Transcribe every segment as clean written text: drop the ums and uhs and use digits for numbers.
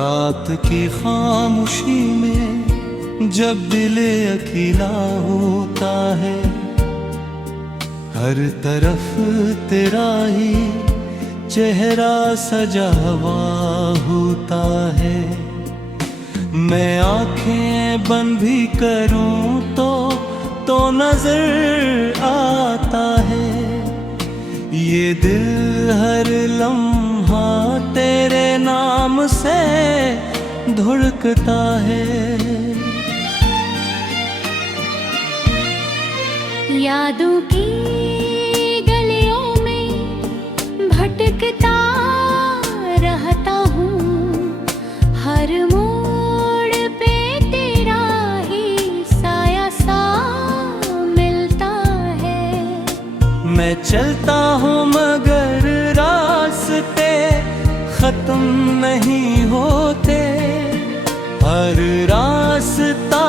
रात की खामोशी में जब दिल अकेला होता है, हर तरफ तेरा ही चेहरा सजा हुआ होता है। मैं आंखें बंद भी करूं तो नजर आता है, ये दिल हर लम्हा तेरे नाम से धड़कता है। यादों की गलियों में भटकता रहता हूँ, हर मोड़ पे तेरा ही साया सा मिलता है। मैं चलता हूँ मगर रास्ते खत्म नहीं होते, हर रास्ता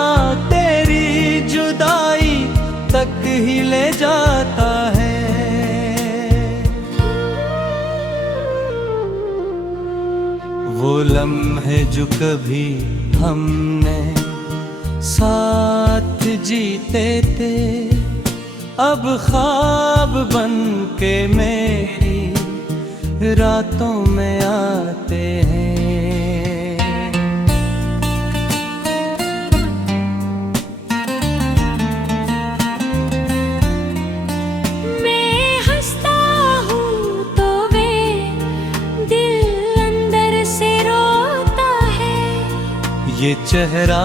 तेरी जुदाई तक ही ले जाता है। वो लम्हे जो कभी हमने साथ जीते थे, अब ख्वाब बन के मेरी रातों में आते हैं। मैं हंसता हूँ तो वे दिल अंदर से रोता है, ये चेहरा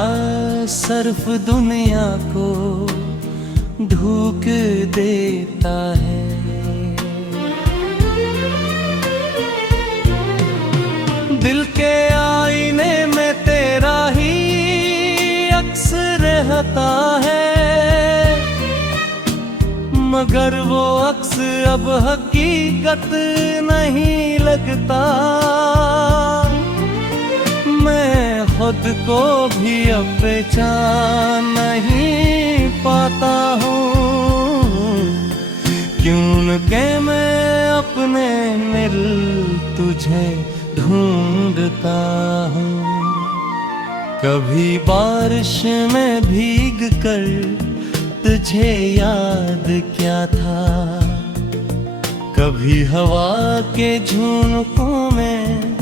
सिर्फ दुनिया को धूक देता है। दिल के आईने में तेरा ही अक्स रहता है, मगर वो अक्स अब हकीकत नहीं लगता। मैं खुद को भी अब पहचान नहीं पाता हूँ, क्यों के मैं अपने मिल तुझे ढूंढता हूँ। कभी बारिश में भीग कर तुझे याद क्या था, कभी हवा के झोंकों में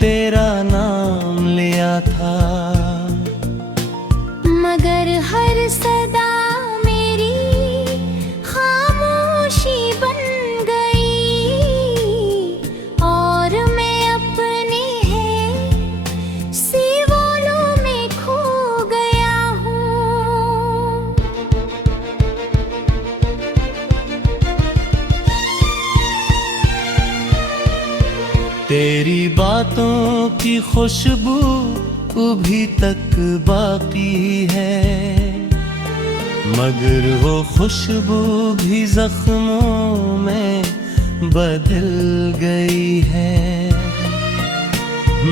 तेरा नाम लिया था। मगर हर सदा मेरी खामोशी बन गई, और मैं अपने हैं सिवालों में खो गया हूँ। तेरी बातों की खुशबू अभी तक बाकी है, मगर वो खुशबू भी जख्मों में बदल गई है।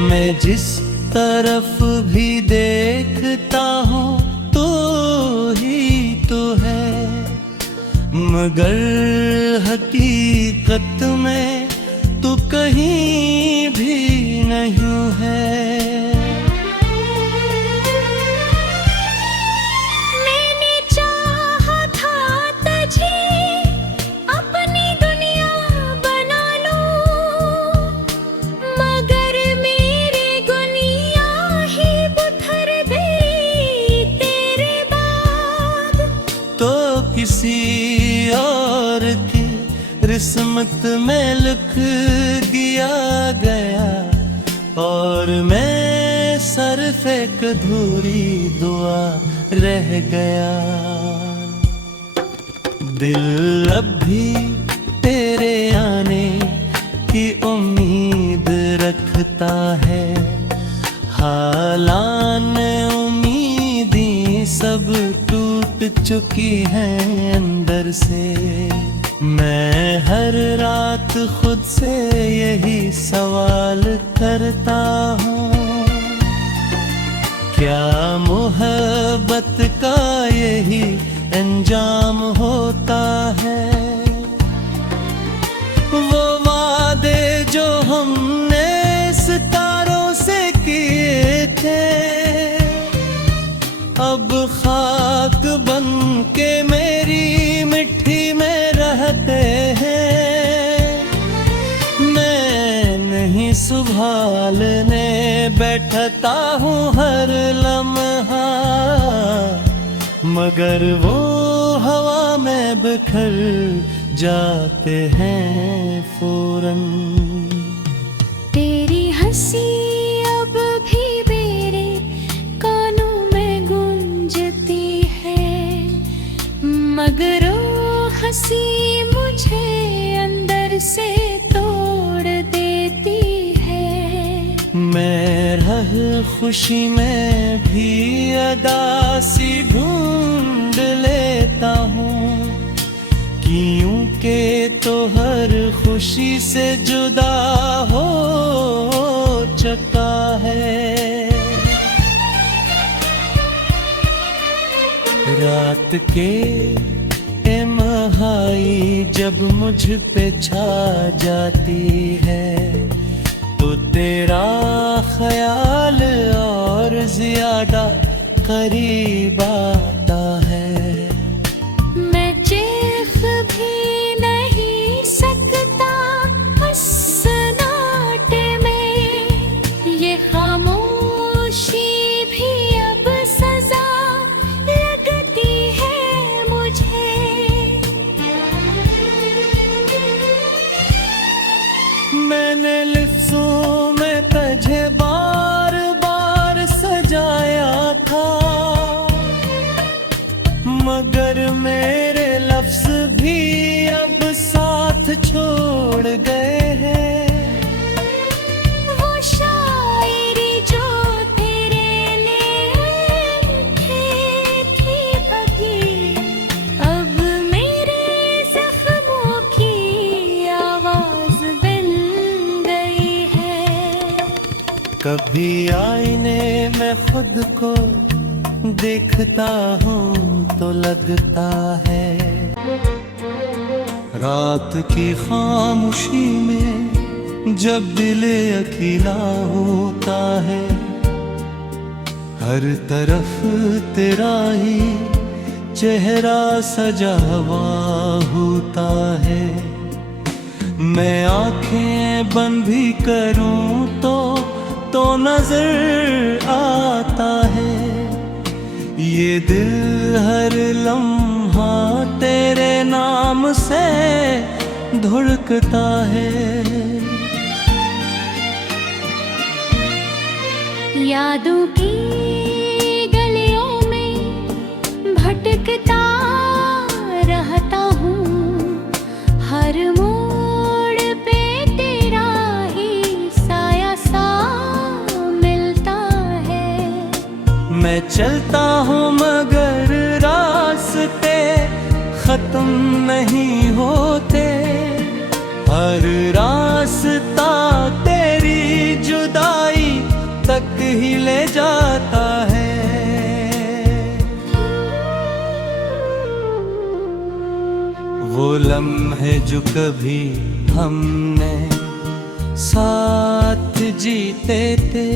मैं जिस तरफ भी देखता हूँ तो ही तो है, मगर हकीकत में तो कहीं भी नहीं है। मैंने चाहा था तुझे अपनी दुनिया बना लूं, मगर मेरे गुनिया ही बुथर गई तेरे बाद। तो किसी और की किस्मत में लिख दिया गया, और मैं सिर्फ एक अधूरी दुआ रह गया। दिल अब भी तेरे आने की उम्मीद रखता है, हालांकि उम्मीदें सब टूट चुकी हैं अंदर से। मैं हर रात खुद से यही सवाल करता हूँ, क्या मोहब्बत का यही अंजाम होता है? वो वादे जो हमने सितारों से किए ही संभालने बैठता हूँ हर लम्हा, मगर वो हवा में बिखर जाते हैं फौरन। तेरी हंसी अब भी मेरे कानों में गूंजती है, मगर वो हंसी मुझे अंदर से तोड़ देती है। मैं रह खुशी में भी अदा सी ढूंढ लेता हूँ, क्यों के तो हर खुशी से जुदा हो चुका है। रात के तन्हाई जब मुझ पे छा जाती है, तो तेरा ख्याल और ज्यादा करीब आता है। मैं चीख भी नहीं सकता उस सन्नाटे में, ये खामोशी भी अब सजा लगती है मुझे। मैंने लिफ्ज़ों में तुझे बार बार सजाया था, मगर मेरे लफ्ज़ भी अब साथ छोड़ गए हैं। वो शायरी जो तेरे लिए थी बगी, अब मेरे जख्मों की आवाज़ बन गई है। कभी आईने में खुद को देखता हूँ तो लगता है, रात की खामोशी में जब दिल अकेला होता है, हर तरफ तेरा ही चेहरा सजा हुआ होता है। मैं आंखें बंद भी करूं तो नजर आता है, ये दिल हर लम्हा तेरे नाम से धड़कता है। यादों की गलियों में भटकता रहता हूँ, हर मोड़ पे तेरा ही साया सा मिलता है। मैं चलता हूँ मगर रास्ते खत्म नहीं होते, हर रास्ता तेरी जुदाई तक ही ले जाता है। वो लम्हे जो कभी हमने साथ जीते थे,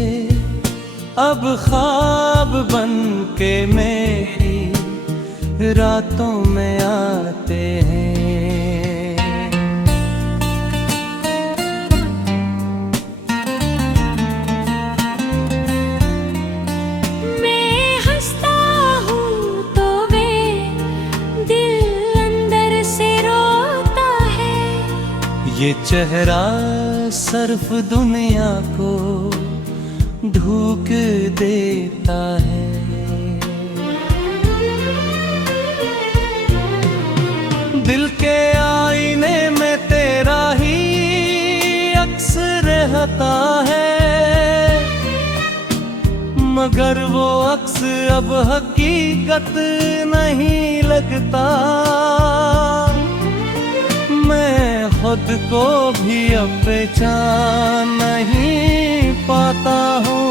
अब ख्वाब बन के मेरी रातों में आते हैं। मैं हंसता हूँ तो वे दिल अंदर से रोता है, ये चेहरा सिर्फ दुनिया को धूक देता है। दिल के आईने में तेरा ही अक्स रहता है, मगर वो अक्स अब हकीकत नहीं लगता। मैं खुद को भी अब पहचान नहीं पाता हूँ,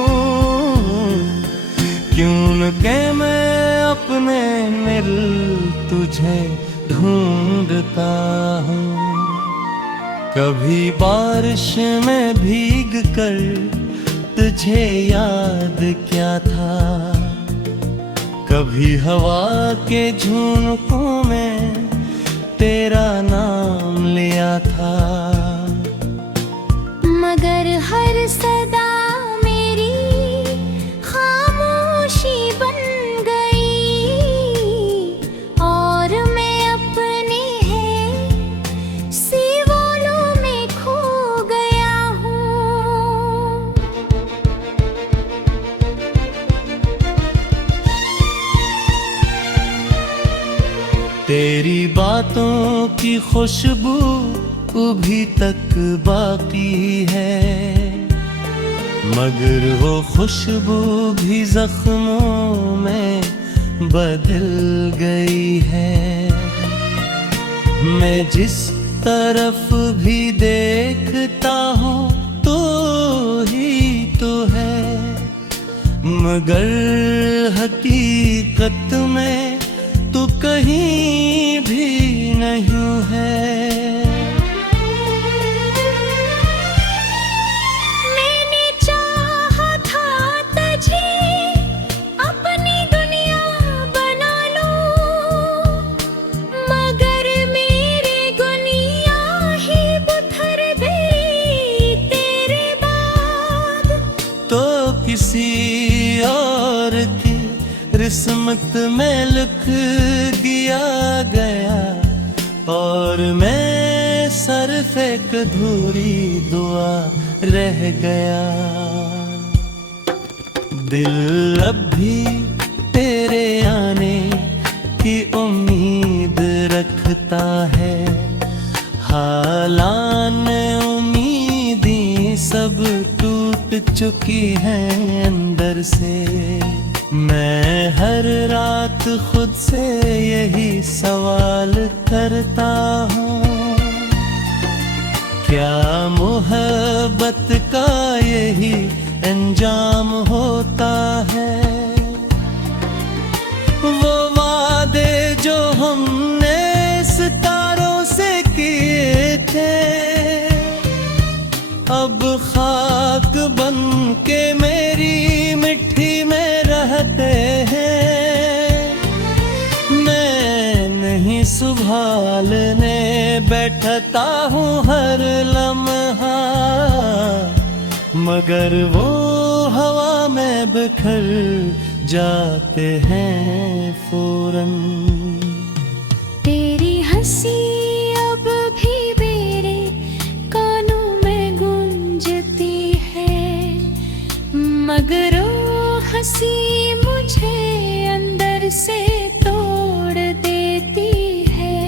क्यों के मैं अपने मिल तुझे ढूंढता हूँ। कभी बारिश में भीग कर तुझे याद क्या था, कभी हवा के झोंकों में तेरा नाम लिया था। मगर हर सदा मेरी खामोशी बन गई और मैं अपने है सीवोलों में खो गया हूँ। तेरी बातों की खुशबू अभी तक बाकी है, मगर वो खुशबू भी जख्मों में बदल गई है। मैं जिस तरफ भी देखता हूँ तो ही तो है, मगर हकीकत में तो कहीं भी नहीं है। मैंने चाहा था तुझे अपनी दुनिया बना लूं, मगर मेरे गुनिया ही बुथर गई तेरे बाद। तो किसी और की किस्मत में लिख दिया गया और मैं सिर्फ एक अधूरी दुआ रह गया। दिल अब भी तेरे आने की उम्मीद रखता है, हालांकि उम्मीदें सब टूट चुकी हैं अंदर से। मैं हर रात खुद से यही सवाल करता हूँ, क्या मोहब्बत का यही अंजाम होता है? वो वादे जो हमने सितारों से किए थे, अब खाक बन के मेरी मिट्टी में रहते हैं। मैं नहीं संभालने बैठता हूँ हर लम्हा, मगर वो हवा में बिखर जाते हैं फौरन। तेरी हंसी अब भी मेरे कानों में गूंजती है, मगर वो हंसी मुझे अंदर से तोड़ देती है।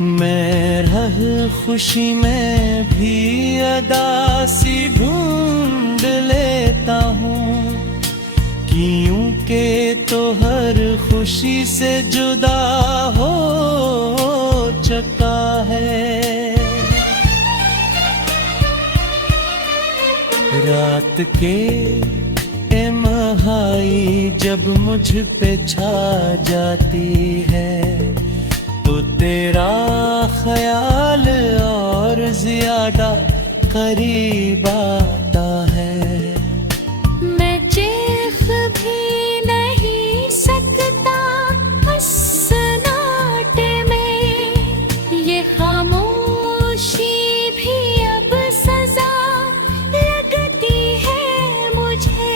मैं रह खुशी में भी अदासी ढूंढ लेता हूँ, क्योंकि तो हर खुशी से जुदा हो चुका है। रात के तन्हाई जब मुझ पे छा जाती है, तो तेरा ख्याल और ज्यादा करीब आता है। मैं चेख भी नहीं सकता उस सन्नाटे में, ये खामोशी भी अब सजा लगती है मुझे।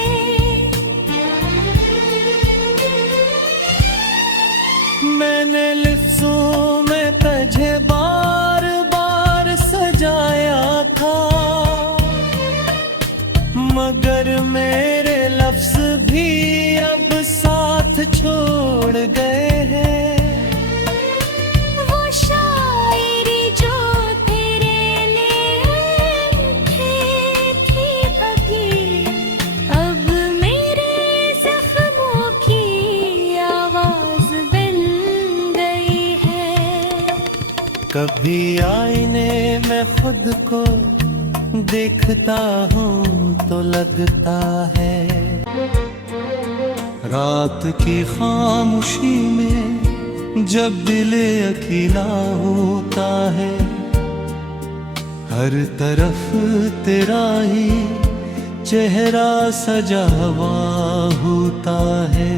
मैंने लिफ्ज़ों में तुझे बार बार सजाया था, मगर मेरे लफ्ज़ भी अब साथ छोड़ गए हैं। वो शायरी जो तेरे लिए थी अभी, अब मेरे जख्मों की आवाज़ बन गई है। कभी आईने में खुद को देखता हूँ तो लगता है, रात की खामोशी में जब दिल अकेला होता है, हर तरफ तेरा ही चेहरा सजा हुआ होता है।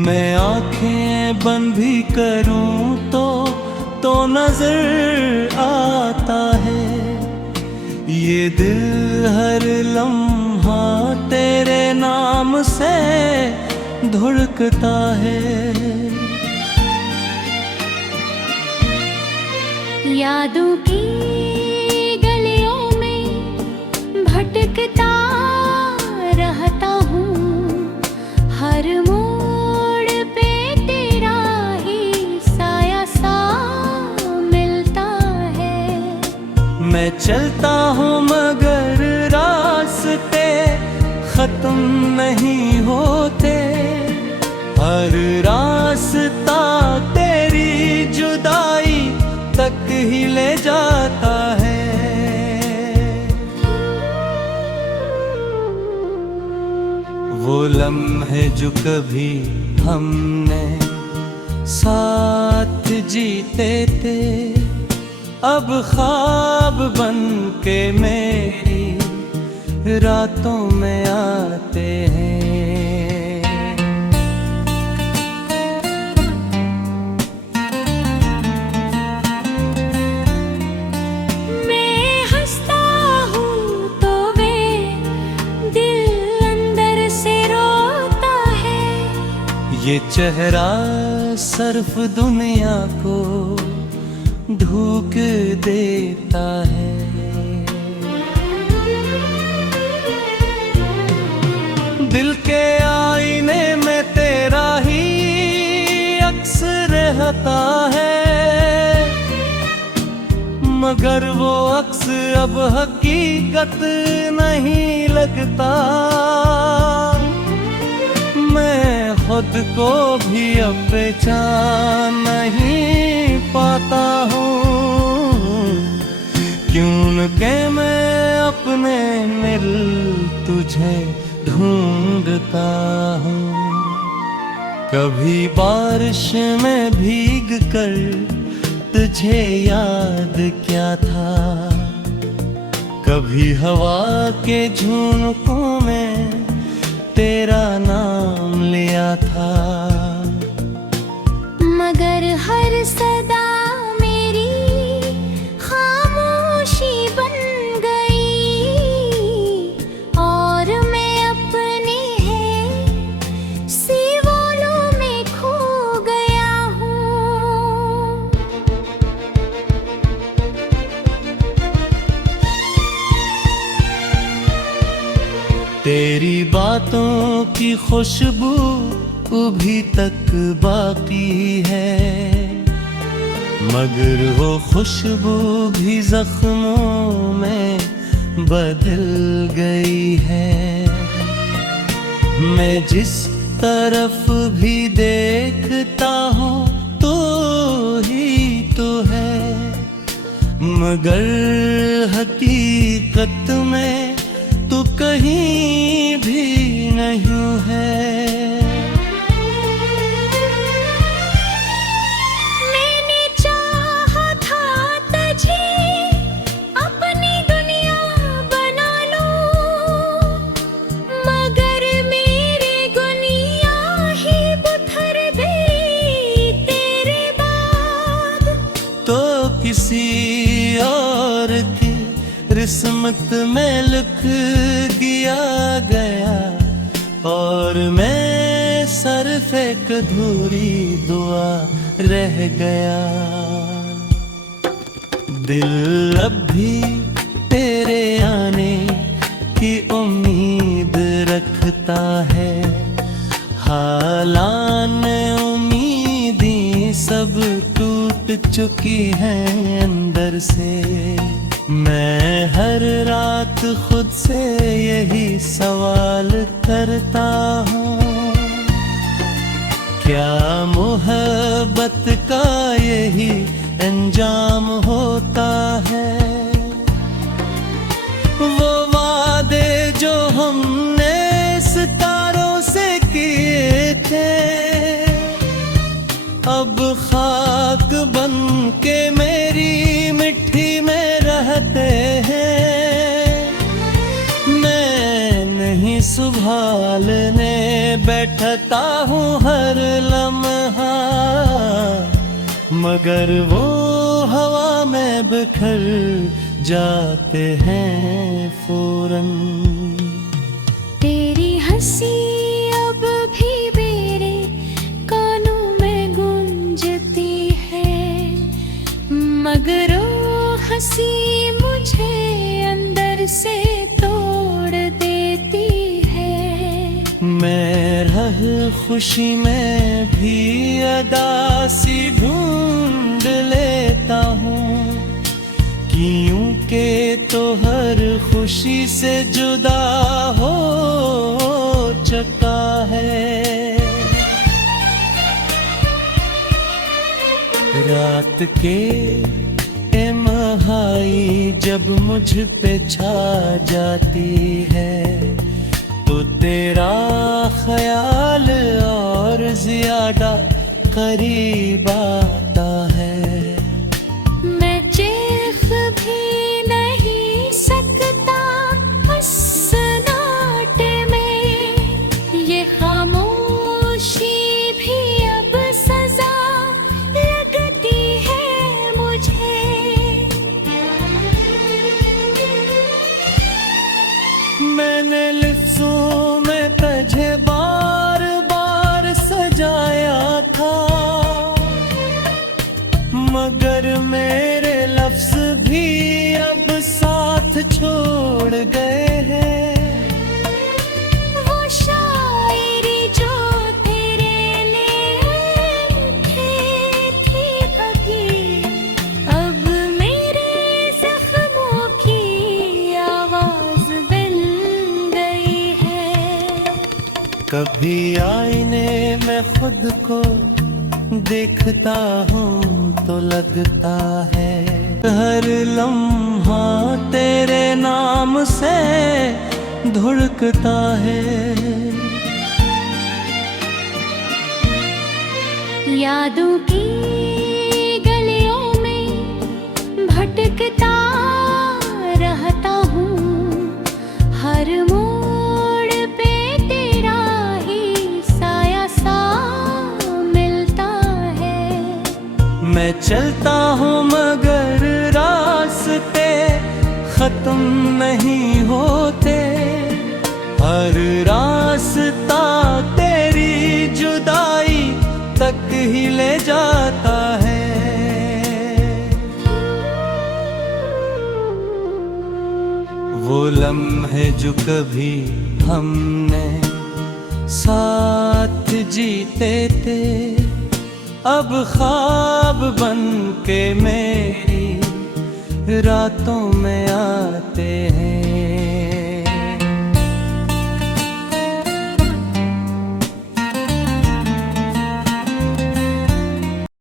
मैं आंखें बंद भी करूं तो नजर आता है, ये दिल हर लम्हा तेरे नाम से धुड़कता है। यादों की गलियों में भटकता रहता हूँ, हर मोड़ पे तेरा ही साया सा मिलता है। मैं चलता हूँ मगर रास्ते खत्म नहीं होते, हर रास्ता तेरी जुदाई तक ही ले जाता है। वो लम्हे जो कभी हमने साथ जीते थे, अब ख्वाब बन के मेरी रातों में आते हैं। मैं हंसता हूँ तो वे दिल अंदर से रोता है। ये चेहरा सर्फ दुनिया को ढूक देता है। दिल के आईने में तेरा ही अक्स रहता है, मगर वो अक्स अब हकीकत नहीं लगता। मैं खुद को भी अब पहचान नहीं पाता हूँ, क्योंकि मैं अपने दिल तुझे ढूंढता हूँ। कभी बारिश में भीग कर तुझे याद क्या था, कभी हवा के झोंकों में तेरा नाम लिया था। मगर हर सदा मेरी खामोशी बन गई, और मैं अपने हैं सिवालों में खो गया हूँ। तेरी बातों की खुशबू अभी तक बाकी है, मगर वो खुशबू भी जख्मों में बदल गई है। मैं जिस तरफ भी देखता हूँ तो ही तो है, मगर हकीकत में तो कहीं भी नहीं है। मैंने चाहा था तुझे अपनी दुनिया बना लूं, मगर मेरे गुनिया ही बुथर गई तेरे बाद। तो किसी और की किस्मत में लिख दिया गया, और मैं सिर्फ एक अधूरी दुआ रह गया। दिल अब भी तेरे आने की उम्मीद रखता है, हालांकि उम्मीदें सब टूट चुकी हैं अंदर से। मैं हर रात खुद से यही सवाल करता हूँ, क्या मोहब्बत का यही अंजाम होता है? वो वादे जो हमने सितारों से किए थे, अब खाक बन के मेरी मिट्टी में रहते हैं। मैं नहीं संभालने बैठता हूँ हर लम्हा, मगर वो हवा में बिखर जाते हैं फौरन। तेरी हंसी अब भी मेरे कानों में गूंजती है, मगर वो हंसी मुझे अंदर से तोड़ देती है। मैं रह खुशी में भी अदा सी ढूंढ लेता हूँ, क्योंकि तो हर खुशी से जुदा हो चुका है। रात के तन्हाई जब मुझ पे छा जाती है, तो तेरा ख्याल और ज्यादा करीब आता है। मैं चीख भी नहीं सकता उस सन्नाटे में, ये खामोशी भी अब सजा लगती है मुझे। मैंने लिफ्ज़ों में तुझे बार बार सजाया था, मगर मेरे लफ्ज़ भी अब साथ छोड़ गए हैं। वो शायरी जो तेरे लिए थी अभी, अब मेरे जख्मों की आवाज़ बन गई है। कभी आईने में खुद को देखता हूँ तो लगता है, हर लम्हा तेरे नाम से धुड़कता है। यादों की गलियों में भटकता रहता हूँ, हर मोड़ पे तेरा ही साया सा मिलता है। मैं चलता हूँ मगर रास्ते खत्म नहीं होते, हर रास्ता तेरी जुदाई तक ही ले जाता है। वो लम्हे जो कभी हमने साथ जीते थे, अब ख्वाब बन के मेरी रातों में आते हैं।